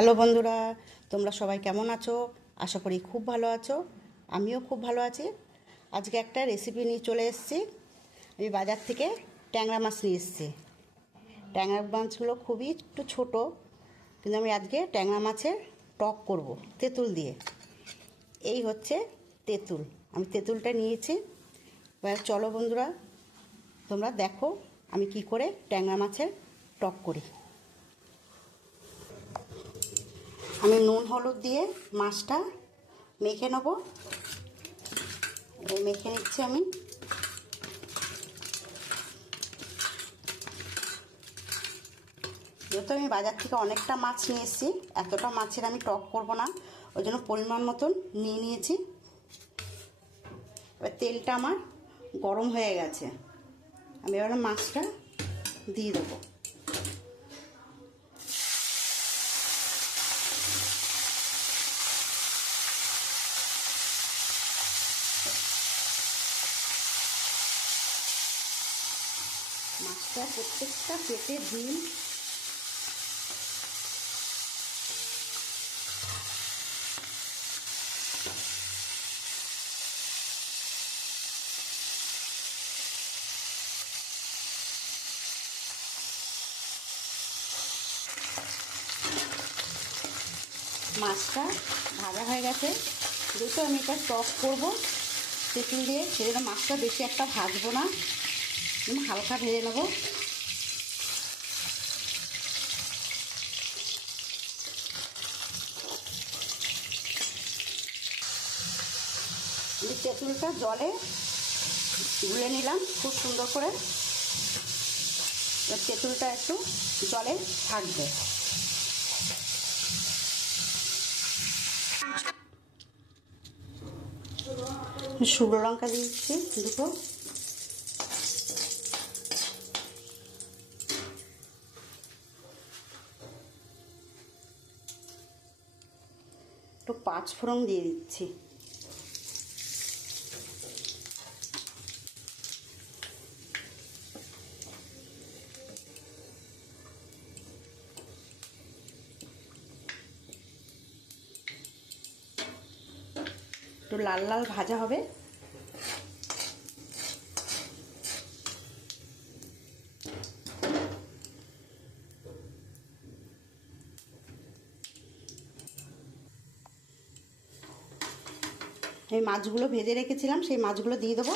Hello বন্ধুরা, তোমরা সবাই কেমন আছো? আশা করি খুব ভালো আছো। আমিও খুব ভালো আছি। আজকে একটা রেসিপি নিয়ে চলে এসেছি। আমি বাজার থেকে ট্যাংরা মাছ নিয়ে এসেছি। ট্যাংরা মাছগুলো খুবই একটু ছোটো, কিন্তু আমি আজকে ট্যাংরা মাছের টক করব তেঁতুল দিয়ে। এই হচ্ছে তেঁতুল, আমি তেঁতুলটা নিয়েছি। এবার চলো বন্ধুরা, তোমরা দেখো আমি কি করে ট্যাংরা মাছের টক করি। আমি নুন হলুদ দিয়ে মাছটা মেখে নেব। মেখে নিচ্ছি আমি। যেহেতু আমি বাজার থেকে অনেকটা মাছ নিয়ে এসেছি, এতটা মাছের আমি টক করব না, ওই জন্য পরিমাণ মতন নিয়ে নিয়েছি। এবার তেলটা আমার গরম হয়ে গেছে, আমি এবার মাছটা দিয়ে দেবো। মাছটা প্রত্যেকটা কেটে দিই। মাছটা ভাজা হয়ে গেছে, যেহেতু আমি এটা টক করবো তেঁতুল দিয়ে, সেজন্য মাছটা বেশি একটা ভাজবো না, হালকা ভেজে নেবো। তেঁতুলটা জলে গুলে নিলাম খুব সুন্দর করে। তেঁতুলটা একটু জলে থাকবে। শুকনো লঙ্কা দিচ্ছি দুটো, একটু পাঁচ ফোড়ন দিয়ে দিচ্ছি। একটু লাল লাল ভাজা হবে। এই মাছগুলো ভেজে রেখেছিলাম, সেই মাছগুলো দিয়ে দেবো।